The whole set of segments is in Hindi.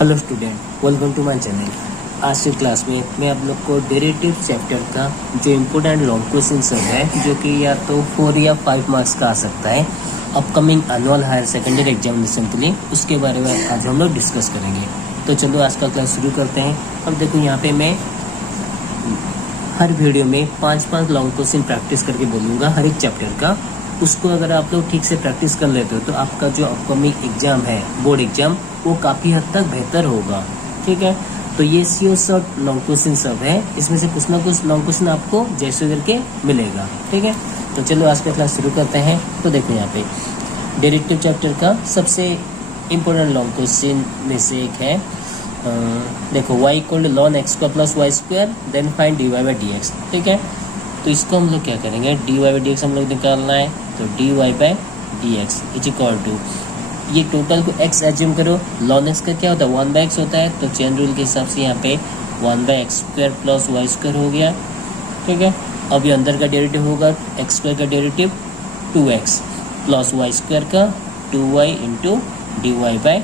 Hello student, welcome to my channel. आज की क्लास में मैं आप लोग को डेरिवेटिव चैप्टर का जो इम्पोर्टेंट लॉन्ग क्वेश्चन सब है, जो कि या तो 4 या 5 मार्क्स का आ सकता है upcoming annual higher secondary examination के लिए, उसके बारे में आज हम लोग डिस्कस करेंगे। तो चलो आज का क्लास शुरू करते हैं। अब देखो यहाँ पे मैं हर वीडियो में 5-5 लॉन्ग क्वेश्चन प्रैक्टिस करके बोलूँगा हर एक चैप्टर का। उसको अगर आप लोग ठीक से प्रैक्टिस कर लेते हो तो आपका जो अपकमिंग एग्जाम है, बोर्ड एग्जाम, वो काफ़ी हद तक बेहतर होगा। ठीक है, तो ये सीओ शॉर्ट लॉन्ग क्वेश्चन सब है, इसमें से कुछ ना कुछ लॉन्ग क्वेश्चन आपको जैसे करके मिलेगा। ठीक है, तो चलो आज का क्लास शुरू करते हैं। तो देखो यहाँ पे डेरिवेटिव चैप्टर का सबसे इम्पोर्टेंट लॉन्ग क्वेश्चन में से एक है, देखो y equal to ln x square plus y square then find dy by d x. ठीक है, तो इसको हम लोग क्या करेंगे, dy बाई डी एक्स हम लोग निकालना है। तो dy by d x is equal to, ये टोटल को x एज्यूम करो, ln x का क्या होता है 1/x होता है, तो चेन रूल के हिसाब से यहाँ पे 1/x square plus y square हो गया। ठीक है, अब ये अंदर का डेरिवेटिव होगा, x स्क्वायर का derivative 2x plus y square का 2y into dy by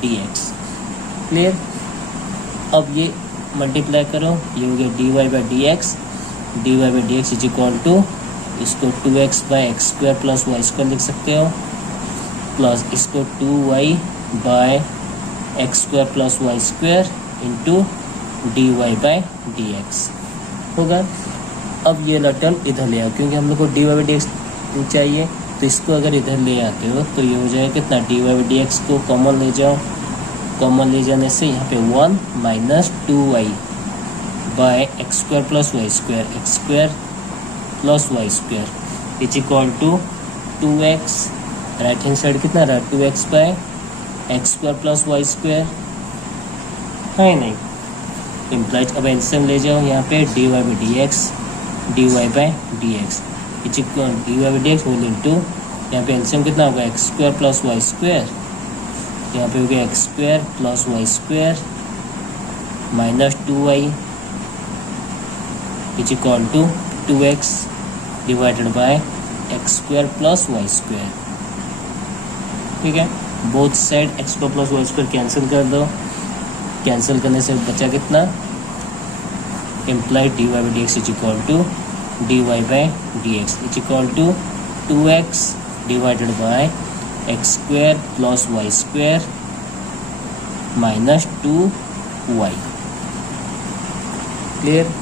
d x. Clear, अब ये मल्टीप्लाई करो, ये हो गया dy by d x is equal to, इसको 2x by x square plus y square लिख सकते हो, प्लस इसको 2y by x square plus y square into dy by d x होगा। अब ये टर्म इधर ले आओ, क्योंकि हम लोग को dy बाई डी एक्स चाहिए, तो इसको अगर इधर ले आते हो तो ये हो जाएगा कितना, dy बाई डी एक्स को कॉमन ले जाओ, कॉमन ले जाने से यहाँ पे 1 minus 2y by x square plus y square, x square plus y square is equal to 2x, right hand side कितना रहा 2x by x square plus y square है नहीं, इम्प्लाइज। अब एल्सियम ले जाओ, यहाँ पे dy by d x is equal dy by d x whole into, यहाँ पे एल्सियम कितना होगा x square plus y square, यहाँ पे हो गया x square plus y square minus 2y is equal to 2x divided by x square plus y square. ठीक है, both side x square plus y square cancel कर दो, कैंसिल करने से बचा कितना, implied dy by d x is equal to dy by d x is equal to 2x divided by x square plus y square minus 2y। Clear.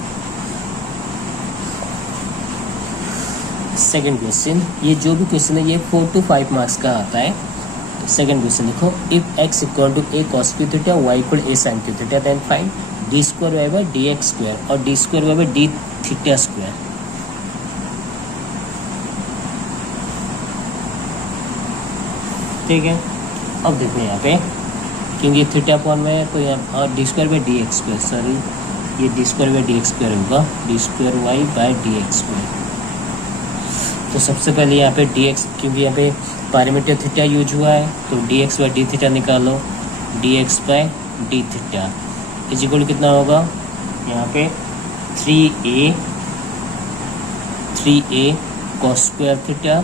Second question, ये जो भी क्वेश्चन है ये 4 to 5 मार्क्स का आता है। सेकेंड क्वेश्चन लिखो, if x equal to a cos q theta y equal a sin q theta then find d square y by d x square और d square y by d theta square. ठीक है, अब देखो यहाँ पे, क्योंकि थीटा फॉर्म में है तो यहाँ और d square by d x square, sorry ये d square by d x square होगा, d square y by d x square. तो सबसे पहले यहाँ पे डी एक्स, क्योंकि यहाँ पे पैरामीटर थीटा यूज हुआ है, तो d x by d theta निकालो, d x by d theta is equal कितना होगा, यहाँ पे 3a cos square theta,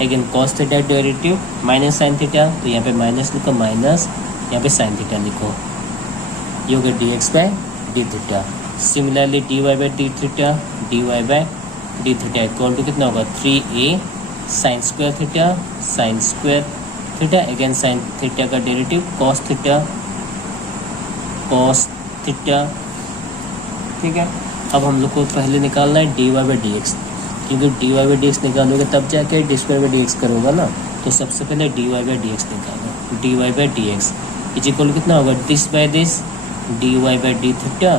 again cos theta derivative minus sine theta, तो यहाँ पे माइनस लिखो, माइनस यहाँ पे साइन थीटा लिखो, ये हो गया d x by d theta. Similarly d y by d theta, d y by d theta equal to कितना होगा 3a sine square theta, again sine theta का डेरिवेटिव कॉस थीटा। ठीक है, अब हम लोग को पहले निकालना है d y by d x, क्योंकि d y by d x निकालोगे तब जाके d square by d x करोगा ना, तो सबसे पहले d y by d x निकालो, d y by d x is equal कितना होगा, this by this d y by d theta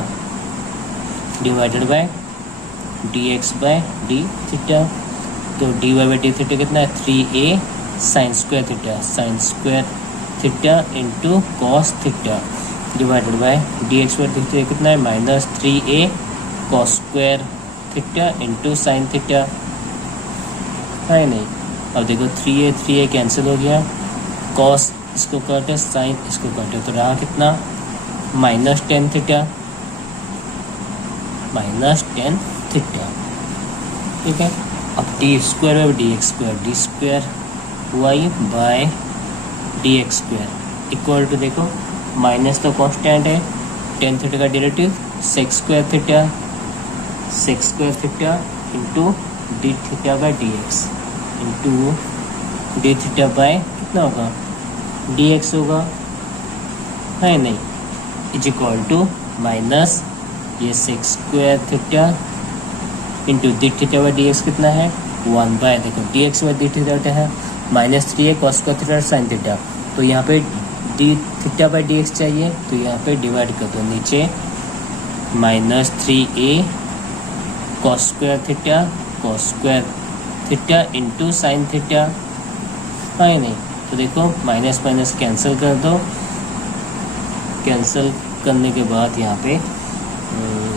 divided by d x by d theta. तो d y by d theta कितना है 3a sine square theta into cos theta divided by d x by theta कितना है minus 3a cos square theta into sine theta है नहीं। अब देखो 3a कैंसिल हो गया, कॉस इसको काटे, साइन इसको काटे, तो रहा कितना माइनस 10 थीटा। ठीक है, अब d square by d x square, d square y by d x square equal to देखो माइनस तो कांस्टेंट है, टेन थीटा का derivative sec square theta into d theta by d x into d theta by कितना होगा डी एक्स होगा, है नहीं, इज इक्वल टू माइनस ये sec square theta into d theta by d x कितना है 1 बाय, देखो d x by d theta है -3 है cos square theta sine theta, तो यहाँ पे d theta by d x चाहिए, तो यहाँ पे डिवाइड कर दो नीचे -3a cos square theta into sine theta, है नहीं, तो देखो माइनस माइनस कैंसिल कर दो, कैंसिल करने के बाद यहाँ पे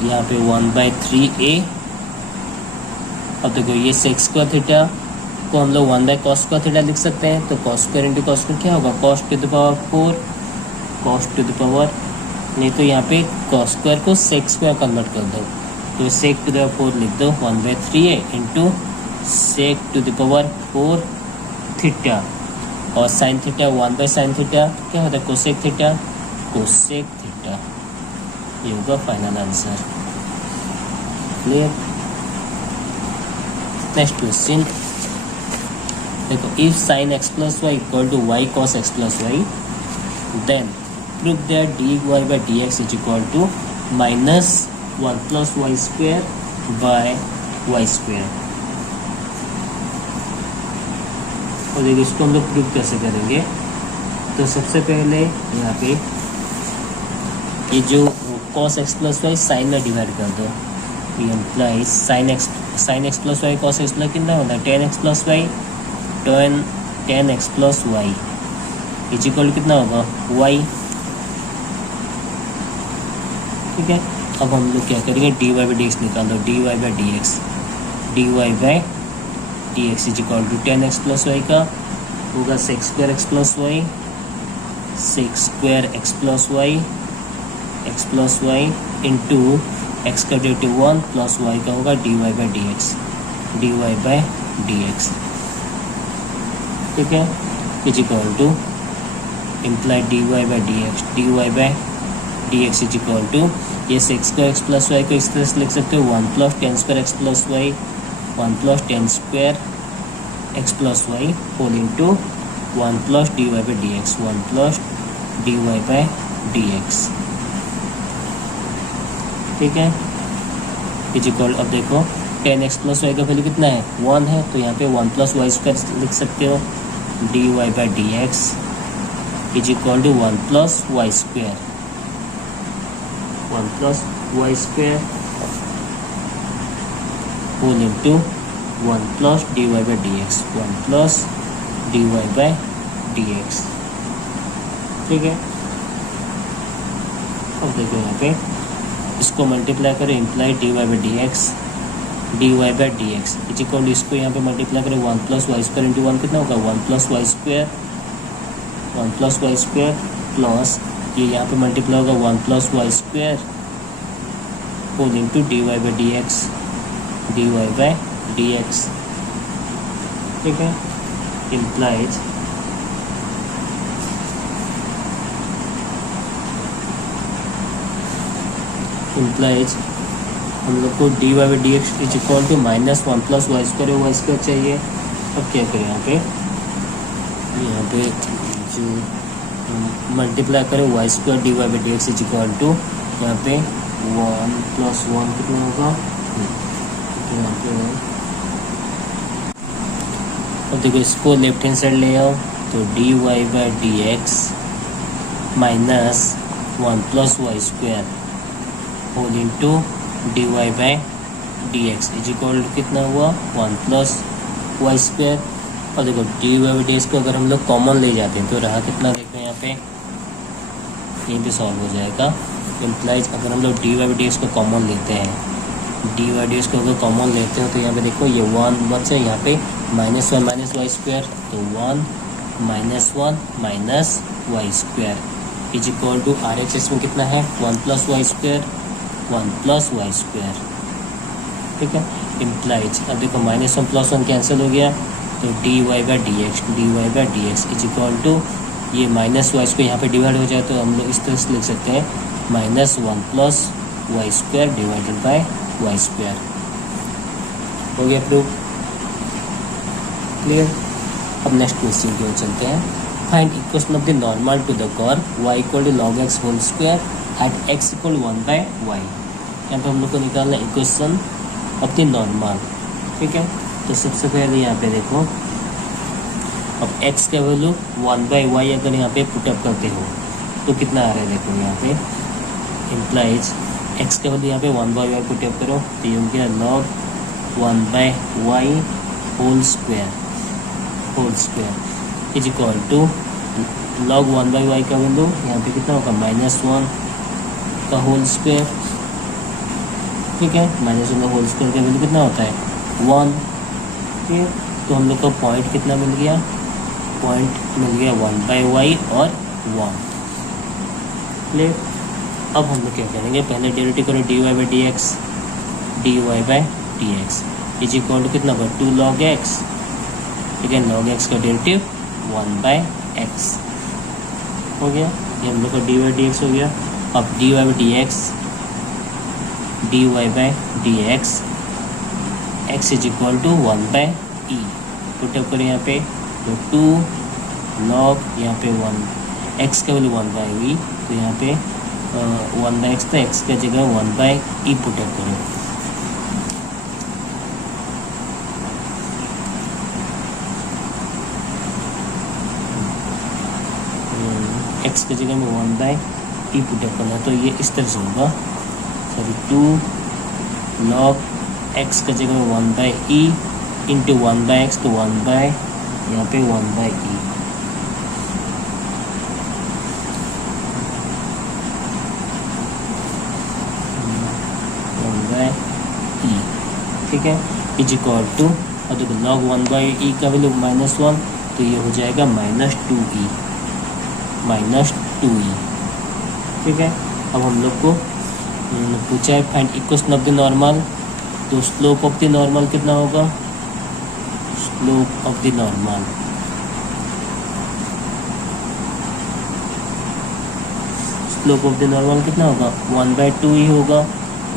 1/3a, अब देखो ये सेक स्क्वायर थीटा को हम लोग 1 बाई कॉस स्क्वायर थीटा लिख सकते हैं, तो cos square into cos square क्या होगा cos two the power 4, cos two the power, नहीं तो यहाँ पे कॉस स्क्वायर को सेक स्क्वायर कन्वर्ट कर दो, तो सेक टू द पावर 4 लिख दो 1/3a into sec to the power 4 theta, और sine theta 1 by sine theta क्या होता है कोसेक थीटा, ये होगा final answer. Clear. Next question देखो, if sine x plus y equal to y cos x plus y then prove that d y by d x is equal to -1 plus y square by y square. और देखो इसको हम लोग प्रूव कैसे करेंगे, तो सबसे पहले यहाँ पे ये जो cos x plus y sine में डिवाइड कर दो, ये implies sine x plus y cos x plus कितना होता है tan x plus y, tan x plus y is equal कितना होगा y। ठीक है, अब हम लोग क्या करेंगे d y by d x निकाल दो, d y by d x is equal to tan x plus y का होगा sec square x plus y into x का डेरिवेटिव 1 प्लस वाई का होगा d y by d x. ठीक है, is equal to implied d y by d x is equal to ये sec square x plus y को इस तरह से लिख सकते हो 1 plus tan square x plus y 1 plus tan square x plus y whole into 1 plus d y by d x 1 plus d y by d x. ठीक है, इज इक्वल, अब देखो tan x प्लस वाई का वैल्यू कितना है 1 है, तो यहाँ पे 1 प्लस वाई स्क्वायर लिख सकते हो, d y by d x is equal to 1 plus y square whole into 1 plus d y by d x 1 plus d y by d x. ठीक है, अब देखो यहाँ पे इसको मल्टीप्लाई करें, imply d y by d x is equal to इसको यहाँ पे मल्टीप्लाई करें 1 प्लस वाई स्क्वायर इंटू 1 कितना होगा 1 प्लस वाई स्क्वायर प्लस ये यहाँ पे मल्टीप्लाई होगा 1 plus y square whole into d y by d x. ठीक है, इम्प्लाइज हम लोग को d y by d x is equal to -1 plus y square चाहिए। अब क्या करें यहाँ पे जो मल्टीप्लाई करें y square d y by d x is equal to यहाँ पे 1 प्लस 1 कितना होगा, तो यहाँ पे अब देखो इसको लेफ्ट हैंड साइड ले आओ, तो d y by d x -1 plus y square whole into d y by d x is equal to कितना हुआ 1 प्लस वाई स्क्वायर। और देखो d y by d x को अगर हम लोग कॉमन ले जाते हैं तो रहा कितना, देखो यहाँ पे यहीं पे सॉल्व हो जाएगा। इम्प्लाइज अगर हम लोग d y by d x को कॉमन लेते हैं, डी वाई डी एक्स को अगर कॉमन लेते हैं तो यहाँ पे देखो ये 1 से यहाँ पे -1 माइनस वाई स्क्वायर, तो 1 minus y square is equal to r x इसमें कितना है 1 प्लस वाई स्क्वायर। ठीक है, इम्प्लाइज अब देखो -1 प्लस 1 कैंसिल हो गया, तो d y by d x is equal to ये माइनस वाई स्क्वायर यहाँ पे डिवाइड हो जाए तो हम लोग इस तरह से लिख सकते हैं -1 + y square divided by y square. हो गया प्रूफ? क्लियर? अब नेक्स्ट क्वेश्चन की ओर चलते हैं। Find equation of the normal to the curve y = log x whole square at x = 1/y। यहाँ पे हम लोग को निकालना है इक्वेशन ऑफ द नॉर्मल। ठीक है, तो सबसे पहले यहाँ पे देखो, अब x का वैल्यू 1/y अगर यहाँ पे पुटअप करते हो तो कितना आ रहा है, देखो यहाँ पे इम्प्लाइज x का वैल्यू यहाँ पे 1/y पुटअप करो तो ये हो गया log 1/y whole square is equal to log 1/y का वैल्यू यहाँ पे कितना होगा -1 का होल स्क्वायर। ठीक है, -1 का होल स्क्वायर का वैल्यू कितना होता है 1। ठीक है, तो हम लोग को पॉइंट कितना मिल गया, पॉइंट मिल गया 1/y और 1। क्लियर? अब हम लोग क्या करेंगे, पहले डेरिवेटिव करो dy/dx इज इक्वल टू कितना होगा 2 log x। ठीक है, log x का डेरिवेटिव 1/x हो गया, ये हम लोग का dy/dx हो गया। अब dy/dx x is equal to 1/e put up करें यहाँ पे तो 2 log यहाँ पे 1 x का वैल्यू 1/e, तो यहाँ पे 1/x था, x का जगह 1/e पुटअप करें। x की जगह में 1/e पुटअप करना, तो ये इस तरह से होगा, सॉरी 2 log x का जगह में 1/e इंटू 1/x, तो 1/ यहाँ पे 1/e। ठीक है, इज इक्वल टू, और देखो log 1/e का वैल्यू -1, तो ये हो जाएगा -2e। ठीक है, अब हम लोग को पूछा है find equation of the normal, तो स्लोप ऑफ द नॉर्मल कितना होगा, स्लोप ऑफ द नॉर्मल कितना होगा 1/2e होगा,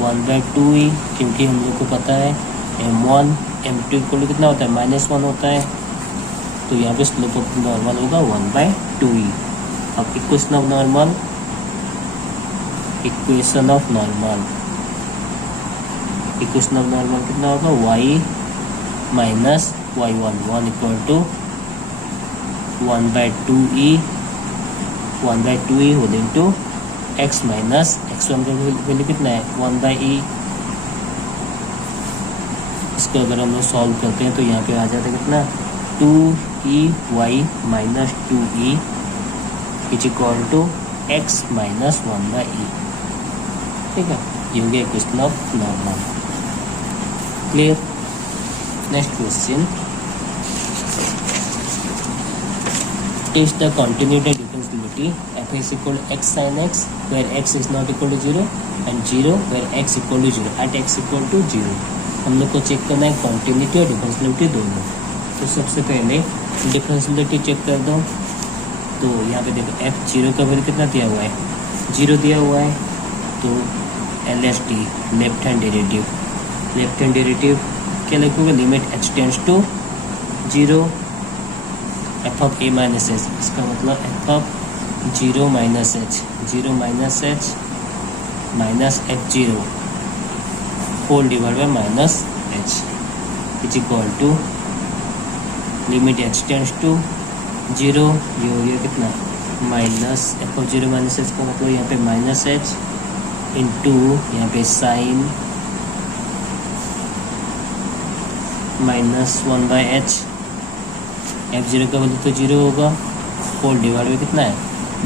1/2e, क्योंकि हम लोग को पता है m1 m2 इक्वल टू कितना होता है -1 होता है, तो यहाँ पे स्लोप ऑफ द नॉर्मल होगा 1/2e। अब इक्वेशन ऑफ नॉर्मल कितना होगा y minus y11 equal to 1/2e whole into x minus x1 का वैल्यू कितना है 1/e। इसको अगर हम लोग सॉल्व करते हैं तो यहाँ पे आ जाता है कितना 2e minus 2e is equal to x minus 1/e। ठीक है, ये हो गया equation of normal. Clear? Next question, is the continuity differentiability f is equal to x sin x where x is not equal to 0 and 0 where x equal to 0 at x equal to 0। हम लोग को चेक करना है कॉन्टिन्यूटी और डिफरेंशियलिटी दोनों। तो सबसे पहले डिफरेंशियलिटी चेक कर दो, तो यहाँ पे देखो f0 का वैल्यू कितना दिया हुआ है 0 दिया हुआ है, तो LHD लेफ्ट हैंड डेरिवेटिव क्या लिखोगे, limit h tends to 0 f of a minus h, इसका मतलब f of 0 minus h minus f0 whole divide by minus h is equal to limit h tends to 0, ये हो गया कितना minus f of 0 minus h, का मतलब यहाँ पे माइनस h इंटू यहाँ पे साइन -1/h, f0 का वैल्यू तो 0 होगा, होल डिवाइड में कितना है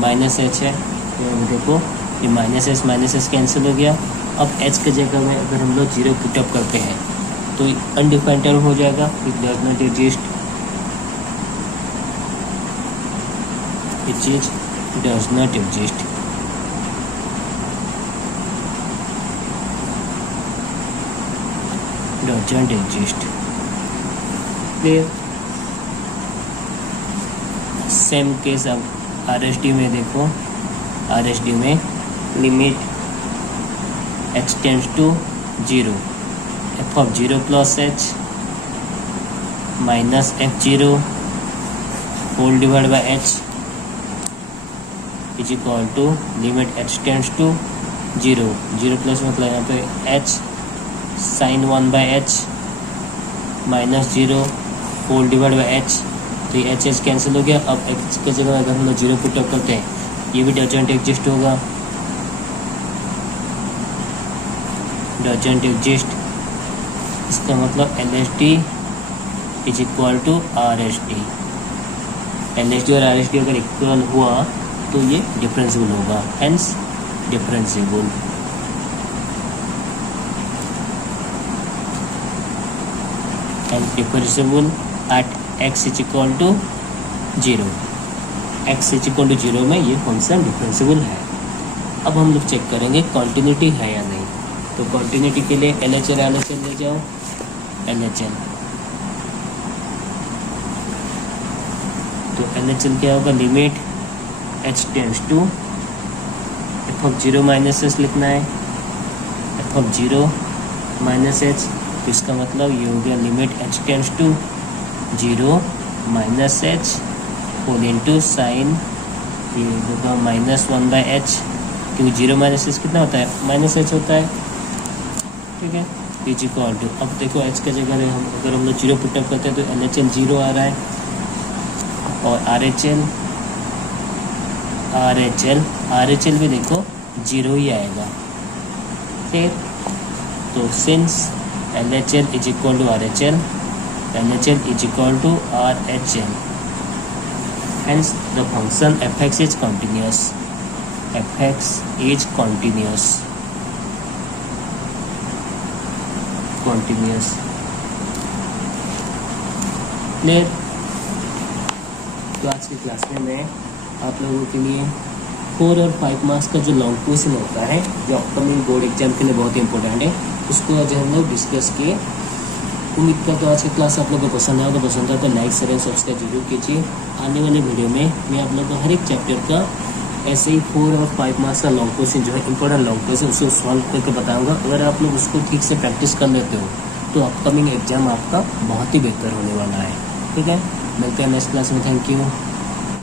-h है, तो देखो ये -h कैंसिल हो गया। अब h के जगह में अगर हम लोग 0 पुटअप करते हैं तो अनडिफाइंड टर्म हो जाएगा, it does not exist, doesn't exist। Clear? Same case अब RHD में देखो, RHD में limit h tends to 0, f of 0 plus h minus f0 whole divide by h is equal to limit h tends to 0, 0 plus मतलब यहाँ पे h sine 1 by h minus 0 whole divide by h, तो ये एच कैंसिल हो गया। अब x की जगह अगर हम लोग 0 पुट अप करते हैं, ये भी डजेंट एग्जिस्ट होगा, डजेंट एग्जिस्ट, इसका मतलब LHD is equal to RHD। LHD और RHD अगर इक्वल हुआ तो ये डिफरेंशिएबल होगा, hence differentiable. And differentiable at x is equal to 0, x is equal to 0 में ये फंक्शन डिफरेंशिएबल है। अब हम लोग चेक करेंगे कॉन्टिन्यूटी है या नहीं। तो कॉन्टिन्यूटी के लिए LHL ले जाओ, LHL, तो LHL क्या होगा, limit h tends to f of 0 minus h लिखना है, f ऑफ 0 माइनस h, तो इसका मतलब ये हो गया limit h tends to 0 minus h whole into sine, ये होगा माइनस 1 बाय h, क्योंकि 0 माइनस h कितना होता है, माइनस h होता है, ठीक है। इज इक्वल टू, अब देखो h का जगह अगर हम लोग 0 पुटअप करते हैं तो LHL 0 आ रहा है, और RHL भी देखो 0 ही आएगा, ठीक। तो since LHL is equal to RHL, LHL is equal to RHL, hence the function fx is continuous, fx is continuous, clear. तो आज की क्लास में मैं आप लोगों के लिए 4 और 5 मार्क्स का जो लॉन्ग क्वेश्चन होता है, जो अपकमिंग बोर्ड एग्जाम के लिए बहुत इंपॉर्टेंट है, उसको आज हम लोग डिस्कस किए। उम्मीद करता हूँ आज की क्लास आप लोगों को पसंद आया, तो पसंद आया तो लाइक शेयर सब्सक्राइब जरूर कीजिए। आने वाले वीडियो में मैं आप लोगों को हर एक चैप्टर का ऐसे ही 4 और 5 मार्क्स का लॉन्ग क्वेश्चन जो है इंपॉर्टेंट लॉन्ग क्वेश्चन, उसको सॉल्व करके बताऊंगा। अगर आप लोग उसको ठीक से प्रैक्टिस कर लेते हो तो अपकमिंग एग्जाम आपका बहुत ही बेहतर होने वाला है, ठीक है। मिलते हैं नेक्स्ट क्लास में, थैंक यू।